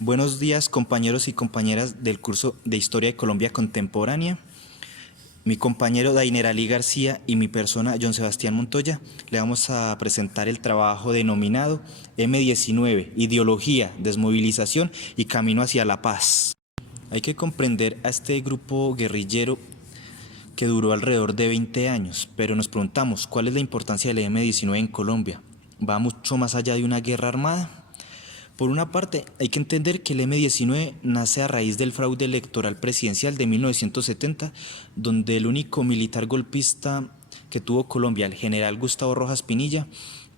Buenos días, compañeros y compañeras del curso de Historia de Colombia Contemporánea. Mi compañero Dainer Ali García y mi persona John Sebastián Montoya le vamos a presentar el trabajo denominado M19, Ideología, Desmovilización y Camino hacia la Paz. Hay que comprender a este grupo guerrillero que duró alrededor de 20 años, pero nos preguntamos cuál es la importancia del M19 en Colombia. ¿Va mucho más allá de una guerra armada? Por una parte, hay que entender que el M19 nace a raíz del fraude electoral presidencial de 1970, donde el único militar golpista que tuvo Colombia, el general Gustavo Rojas Pinilla,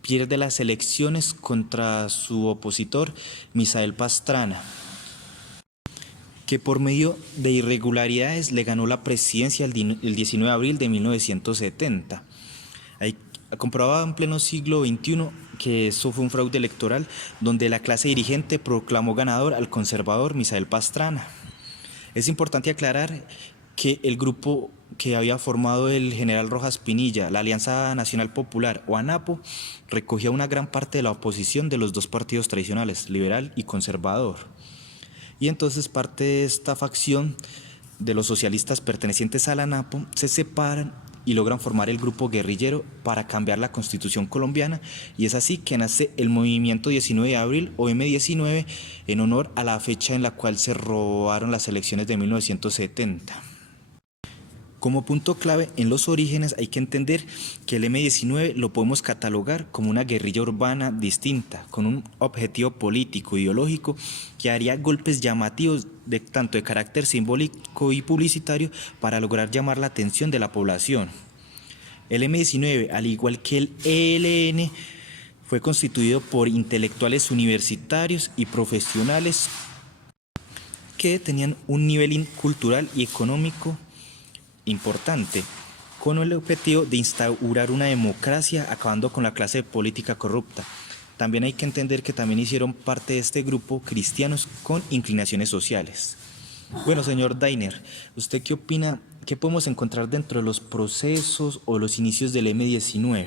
pierde las elecciones contra su opositor, Misael Pastrana, que por medio de irregularidades le ganó la presidencia el 19 de abril de 1970. Hay comprobado en pleno siglo XXI que eso fue un fraude electoral donde la clase dirigente proclamó ganador al conservador Misael Pastrana. Es importante aclarar que el grupo que había formado el general Rojas Pinilla, la Alianza Nacional Popular o ANAPO, recogía una gran parte de la oposición de los dos partidos tradicionales, liberal y conservador. Y entonces parte de esta facción de los socialistas pertenecientes a la ANAPO se separan y logran formar el grupo guerrillero para cambiar la Constitución colombiana, y es así que nace el movimiento 19 de abril o M19 en honor a la fecha en la cual se robaron las elecciones de 1970. Como punto clave en los orígenes hay que entender que el M19 lo podemos catalogar como una guerrilla urbana distinta, con un objetivo político, ideológico, que haría golpes llamativos tanto de carácter simbólico y publicitario para lograr llamar la atención de la población. El M19, al igual que el ELN, fue constituido por intelectuales universitarios y profesionales que tenían un nivel cultural y económico importante, con el objetivo de instaurar una democracia acabando con la clase política corrupta. También hay que entender que también hicieron parte de este grupo cristianos con inclinaciones sociales. Bueno, señor Dainer, ¿usted qué opina? ¿Qué podemos encontrar dentro de los procesos o los inicios del M19?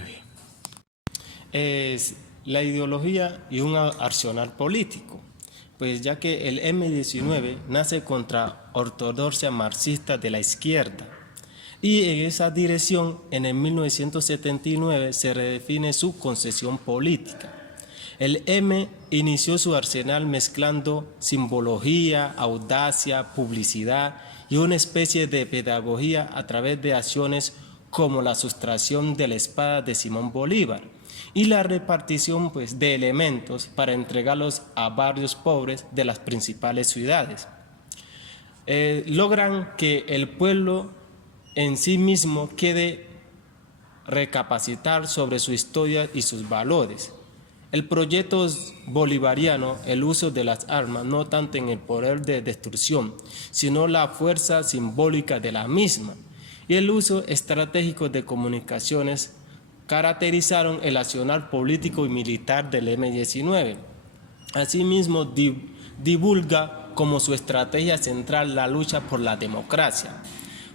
Es la ideología y un arsenal político, pues ya que el M19 nace contra ortodoxia marxista de la izquierda, y en esa dirección en el 1979 se redefine su concepción política. El M inició su arsenal mezclando simbología, audacia, publicidad y una especie de pedagogía a través de acciones como la sustracción de la espada de Simón Bolívar y la repartición de elementos para entregarlos a barrios pobres de las principales ciudades. Logran que el pueblo en sí mismo quede recapacitar sobre su historia y sus valores. El proyecto bolivariano, el uso de las armas, no tanto en el poder de destrucción, sino la fuerza simbólica de la misma, y el uso estratégico de comunicaciones caracterizaron el accionar político y militar del M19. Asimismo, divulga como su estrategia central la lucha por la democracia.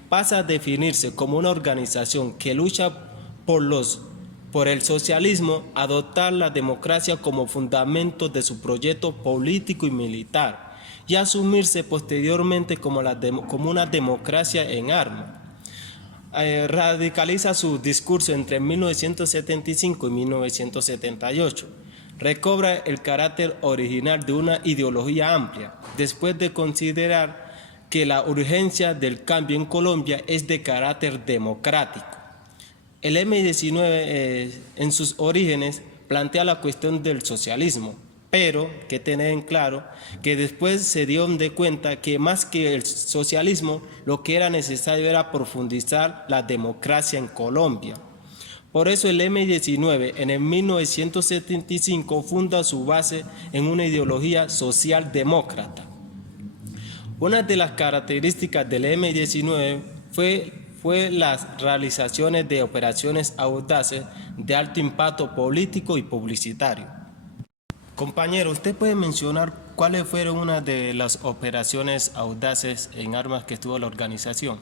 Pasa a definirse como una organización que lucha por el socialismo, adoptar la democracia como fundamento de su proyecto político y militar, y asumirse posteriormente como una democracia en armas. Radicaliza su discurso entre 1975 y 1978. Recobra el carácter original de una ideología amplia, después de considerar que la urgencia del cambio en Colombia es de carácter democrático. El M19 en sus orígenes plantea la cuestión del socialismo, pero que tener en claro que después se dieron de cuenta que más que el socialismo, lo que era necesario era profundizar la democracia en Colombia. Por eso el M19 en el 1975 funda su base en una ideología socialdemócrata. Una de las características del M19 fue las realizaciones de operaciones audaces de alto impacto político y publicitario. Compañero, ¿usted puede mencionar cuáles fueron una de las operaciones audaces en armas que tuvo la organización?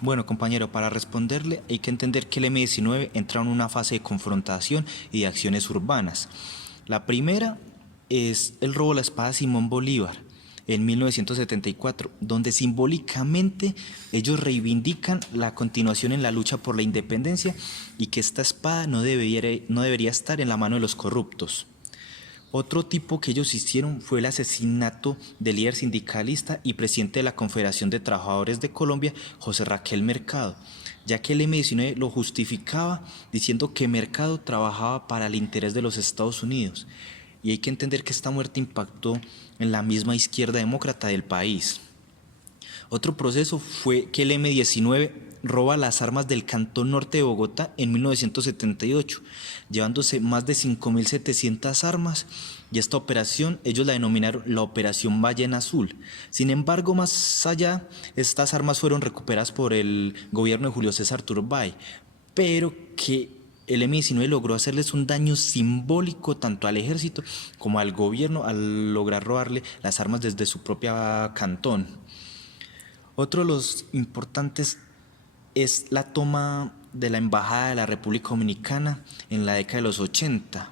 Bueno, compañero, para responderle hay que entender que el M19 entra en una fase de confrontación y de acciones urbanas. La primera es el robo de la espada de Simón Bolívar en 1974, donde simbólicamente ellos reivindican la continuación en la lucha por la independencia y que esta espada no debería estar en la mano de los corruptos. Otro tipo que ellos hicieron fue el asesinato del líder sindicalista y presidente de la Confederación de Trabajadores de Colombia, José Raquel Mercado, ya que el M-19 lo justificaba diciendo que Mercado trabajaba para el interés de los Estados Unidos. Y hay que entender que esta muerte impactó en la misma izquierda demócrata del país. Otro proceso fue que el M-19 roba las armas del Cantón Norte de Bogotá en 1978, llevándose más de 5.700 armas, y esta operación ellos la denominaron la Operación Ballena Azul. Sin embargo, más allá, estas armas fueron recuperadas por el gobierno de Julio César Turbay, pero que el M-19 logró hacerles un daño simbólico tanto al ejército como al gobierno al lograr robarle las armas desde su propia cantón. Otro de los importantes es la toma de la Embajada de la República Dominicana en la década de los 80,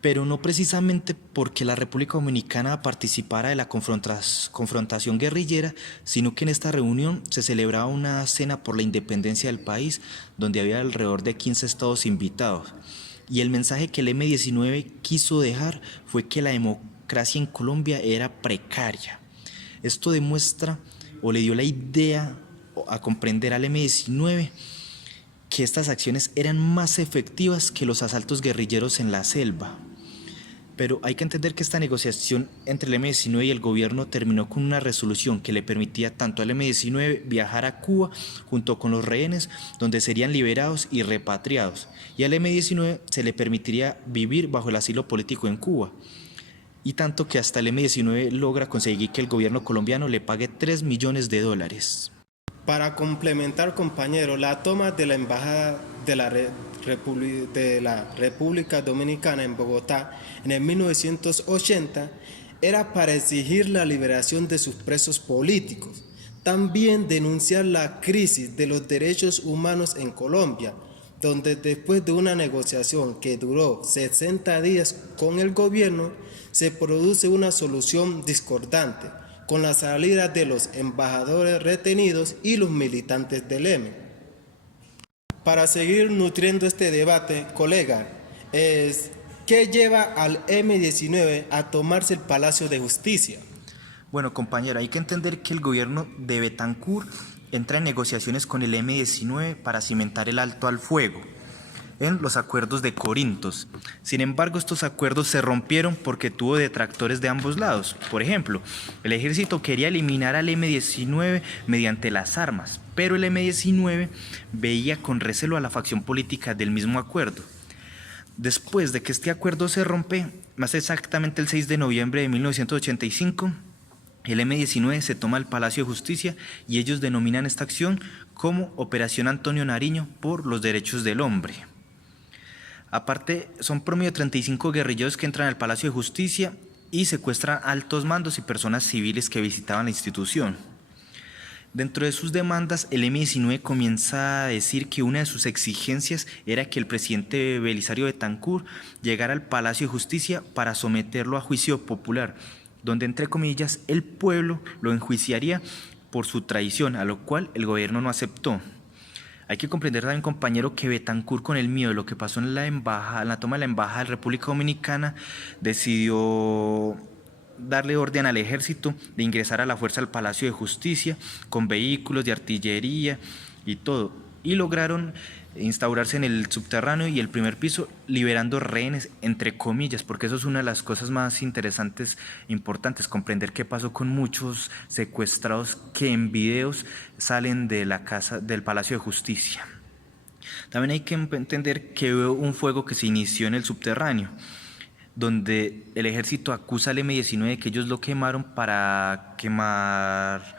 pero no precisamente porque la República Dominicana participara de la confrontación guerrillera, sino que en esta reunión se celebraba una cena por la independencia del país, donde había alrededor de 15 estados invitados. Y el mensaje que el M-19 quiso dejar fue que la democracia en Colombia era precaria. Esto demuestra o le dio la idea a comprender al M-19 que estas acciones eran más efectivas que los asaltos guerrilleros en la selva. Pero hay que entender que esta negociación entre el M-19 y el gobierno terminó con una resolución que le permitía tanto al M-19 viajar a Cuba junto con los rehenes, donde serían liberados y repatriados, y al M-19 se le permitiría vivir bajo el asilo político en Cuba. Y tanto que hasta el M-19 logra conseguir que el gobierno colombiano le pague $3 millones. Para complementar, compañero, la toma de la Embajada de la República Dominicana en Bogotá en el 1980 era para exigir la liberación de sus presos políticos. También denunciar la crisis de los derechos humanos en Colombia, donde después de una negociación que duró 60 días con el gobierno, se produce una solución discordante, con la salida de los embajadores retenidos y los militantes del M. Para seguir nutriendo este debate, colega, ¿qué lleva al M-19 a tomarse el Palacio de Justicia? Bueno, compañero, hay que entender que el gobierno de Betancur entra en negociaciones con el M-19 para cimentar el alto al fuego en los acuerdos de Corintos. Sin embargo, estos acuerdos se rompieron porque tuvo detractores de ambos lados. Por ejemplo, el ejército quería eliminar al M-19 mediante las armas, pero el M-19 veía con recelo a la facción política del mismo acuerdo. Después de que este acuerdo se rompe, más exactamente el 6 de noviembre de 1985, el M-19 se toma el Palacio de Justicia y ellos denominan esta acción como Operación Antonio Nariño por los derechos del hombre. Aparte, son promedio 35 guerrilleros que entran al Palacio de Justicia y secuestran altos mandos y personas civiles que visitaban la institución. Dentro de sus demandas, el M-19 comienza a decir que una de sus exigencias era que el presidente Belisario Betancur llegara al Palacio de Justicia para someterlo a juicio popular, donde, entre comillas, el pueblo lo enjuiciaría por su traición, a lo cual el gobierno no aceptó. Hay que comprender también, compañero, que Betancur, con el miedo de lo que pasó en la toma de la Embajada de la República Dominicana, decidió darle orden al ejército de ingresar a la fuerza al Palacio de Justicia con vehículos de artillería y todo. Y lograron instaurarse en el subterráneo y el primer piso, liberando rehenes, entre comillas, porque eso es una de las cosas más interesantes, importantes, comprender qué pasó con muchos secuestrados que en videos salen de la casa del Palacio de Justicia. También hay que entender que hubo un fuego que se inició en el subterráneo, donde el ejército acusa al M-19 de que ellos lo quemaron para quemar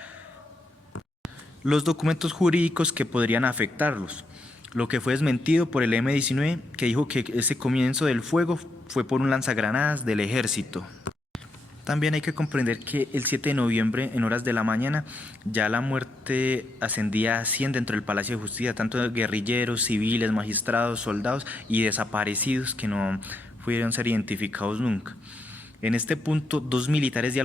los documentos jurídicos que podrían afectarlos, lo que fue desmentido por el M-19, que dijo que ese comienzo del fuego fue por un lanzagranadas del ejército. También hay que comprender que el 7 de noviembre, en horas de la mañana, ya la muerte ascendía a 100 dentro del Palacio de Justicia, tanto de guerrilleros, civiles, magistrados, soldados y desaparecidos que no pudieron ser identificados nunca. En este punto, 2 militares de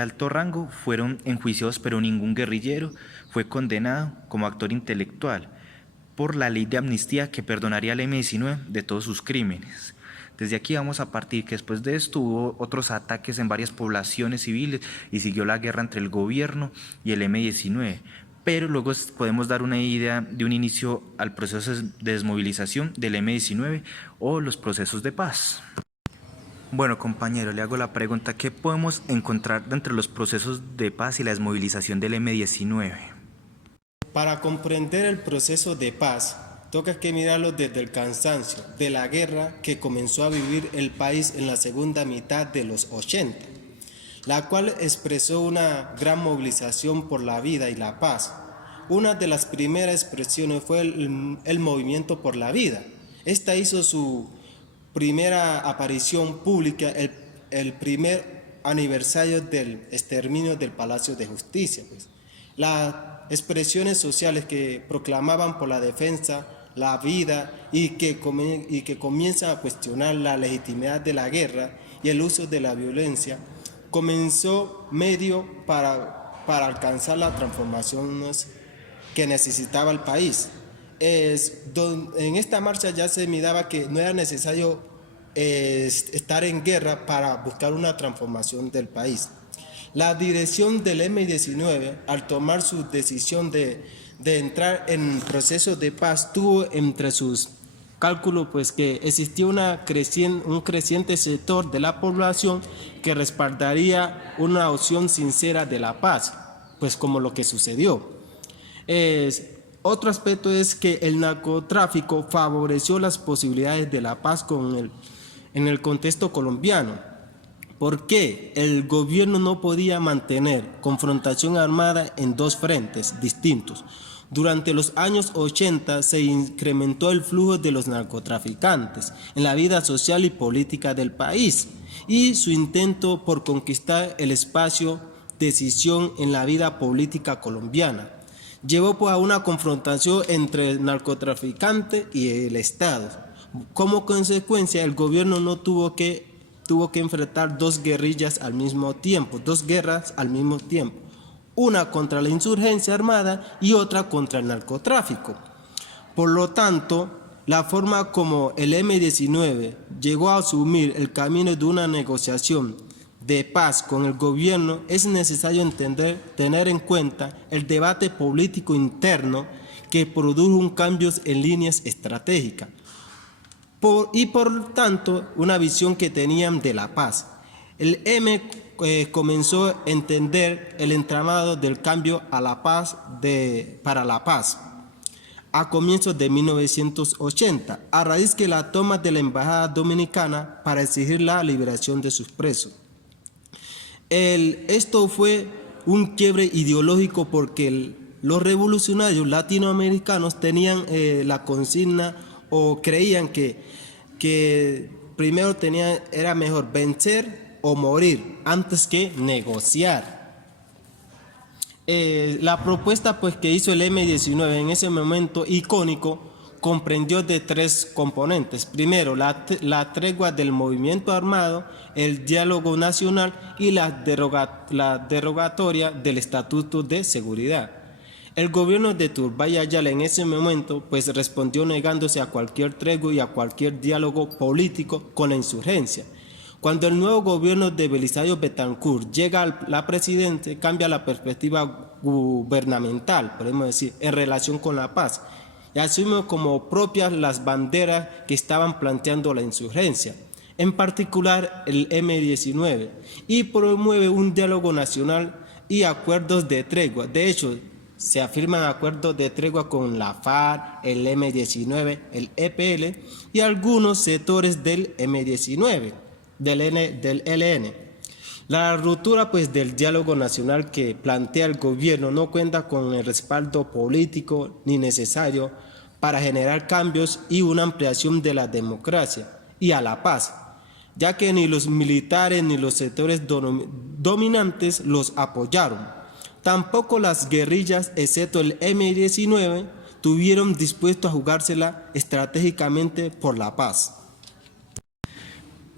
alto rango fueron enjuiciados, pero ningún guerrillero fue condenado como actor intelectual por la ley de amnistía que perdonaría al M-19 de todos sus crímenes. Desde aquí vamos a partir que después de esto hubo otros ataques en varias poblaciones civiles y siguió la guerra entre el gobierno y el M-19. Pero luego podemos dar una idea de un inicio al proceso de desmovilización del M-19 o los procesos de paz. Bueno, compañero, le hago la pregunta, ¿qué podemos encontrar entre los procesos de paz y la desmovilización del M-19? Para comprender el proceso de paz, toca que mirarlo desde el cansancio de la guerra que comenzó a vivir el país en la segunda mitad de los 80, la cual expresó una gran movilización por la vida y la paz. Una de las primeras expresiones fue el movimiento por la vida. Esta hizo su primera aparición pública el primer aniversario del exterminio del Palacio de Justicia. Las expresiones sociales que proclamaban por la defensa, la vida y que comienzan a cuestionar la legitimidad de la guerra y el uso de la violencia, comenzó medio para alcanzar las transformaciones que necesitaba el país. En esta marcha ya se miraba que no era necesario estar en guerra para buscar una transformación del país. La dirección del M-19, al tomar su decisión de entrar en proceso de paz, tuvo entre sus cálculos pues, que existía un creciente sector de la población que respaldaría una opción sincera de la paz, pues como lo que sucedió. Otro aspecto es que el narcotráfico favoreció las posibilidades de la paz en el contexto colombiano. ¿Por qué? El gobierno no podía mantener confrontación armada en dos frentes distintos. Durante los años 80 se incrementó el flujo de los narcotraficantes en la vida social y política del país y su intento por conquistar el espacio de decisión en la vida política colombiana llevó pues, a una confrontación entre el narcotraficante y el Estado. Como consecuencia, el gobierno no tuvo que enfrentar dos guerras al mismo tiempo, una contra la insurgencia armada y otra contra el narcotráfico. Por lo tanto, la forma como el M-19 llegó a asumir el camino de una negociación de paz con el gobierno, es necesario tener en cuenta el debate político interno que produjo un cambio en líneas estratégicas y por tanto una visión que tenían de la paz. El M comenzó a entender el entramado del cambio a la paz para la paz a comienzos de 1980, a raíz de la toma de la embajada dominicana para exigir la liberación de sus presos. Esto fue un quiebre ideológico porque los revolucionarios latinoamericanos tenían la consigna o creían que primero era mejor vencer o morir antes que negociar. La propuesta pues, que hizo el M-19 en ese momento icónico comprendió de tres componentes. Primero, la tregua del movimiento armado, el diálogo nacional y la derogatoria del Estatuto de Seguridad. El gobierno de Turbay Ayala en ese momento pues, respondió negándose a cualquier tregua y a cualquier diálogo político con la insurgencia. Cuando el nuevo gobierno de Belisario Betancourt llega a la presidencia, cambia la perspectiva gubernamental, podemos decir, en relación con la paz, y asume como propias las banderas que estaban planteando la insurgencia, en particular el M-19, y promueve un diálogo nacional y acuerdos de tregua. De hecho, se afirman acuerdos de tregua con la FARC, el M-19, el EPL y algunos sectores del M-19. Del ELN. La ruptura pues, del diálogo nacional que plantea el gobierno no cuenta con el respaldo político ni necesario para generar cambios y una ampliación de la democracia y a la paz, ya que ni los militares ni los sectores dominantes los apoyaron. Tampoco las guerrillas, excepto el M-19, tuvieron dispuesto a jugársela estratégicamente por la paz.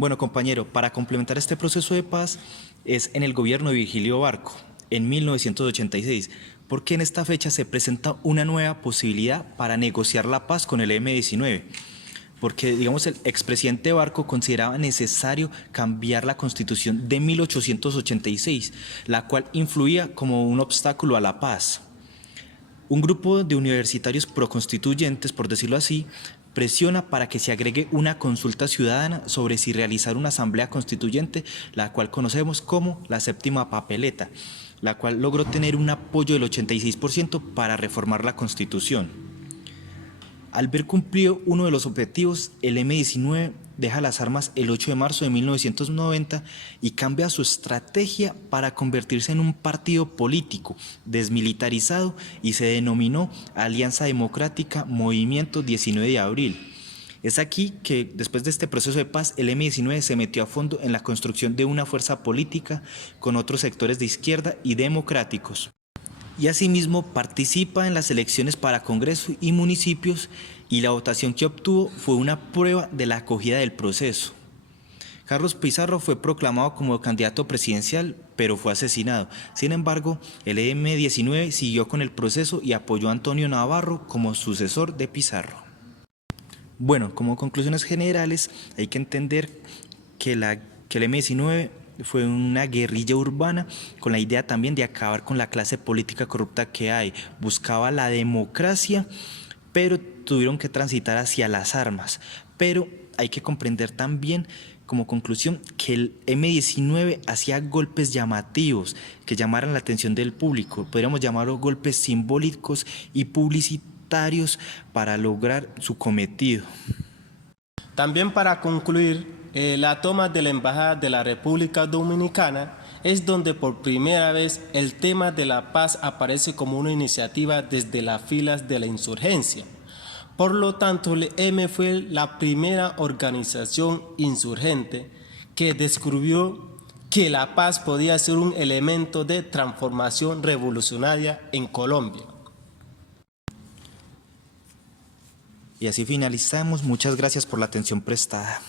Bueno, compañero, para complementar este proceso de paz es en el gobierno de Virgilio Barco, en 1986, porque en esta fecha se presenta una nueva posibilidad para negociar la paz con el M-19, porque, digamos, el expresidente Barco consideraba necesario cambiar la Constitución de 1886, la cual influía como un obstáculo a la paz. Un grupo de universitarios proconstituyentes, por decirlo así, presiona para que se agregue una consulta ciudadana sobre si realizar una asamblea constituyente, la cual conocemos como la séptima papeleta, la cual logró tener un apoyo del 86% para reformar la Constitución. Al ver cumplido uno de los objetivos, el M-19 deja las armas el 8 de marzo de 1990 y cambia su estrategia para convertirse en un partido político desmilitarizado y se denominó Alianza Democrática Movimiento 19 de Abril. Es aquí que, después de este proceso de paz, el M-19 se metió a fondo en la construcción de una fuerza política con otros sectores de izquierda y democráticos. Y asimismo participa en las elecciones para Congreso y municipios, y la votación que obtuvo fue una prueba de la acogida del proceso. Carlos Pizarro fue proclamado como candidato presidencial, pero fue asesinado. Sin embargo, el M-19 siguió con el proceso y apoyó a Antonio Navarro como sucesor de Pizarro. Bueno, como conclusiones generales, hay que entender que el M-19 fue una guerrilla urbana con la idea también de acabar con la clase política corrupta que hay. Buscaba la democracia, pero tuvieron que transitar hacia las armas. Pero hay que comprender también, como conclusión, que el M-19 hacía golpes llamativos que llamaran la atención del público. Podríamos llamarlos golpes simbólicos y publicitarios para lograr su cometido. También para concluir, la toma de la Embajada de la República Dominicana es donde por primera vez el tema de la paz aparece como una iniciativa desde las filas de la insurgencia. Por lo tanto, el M fue la primera organización insurgente que descubrió que la paz podía ser un elemento de transformación revolucionaria en Colombia. Y así finalizamos. Muchas gracias por la atención prestada.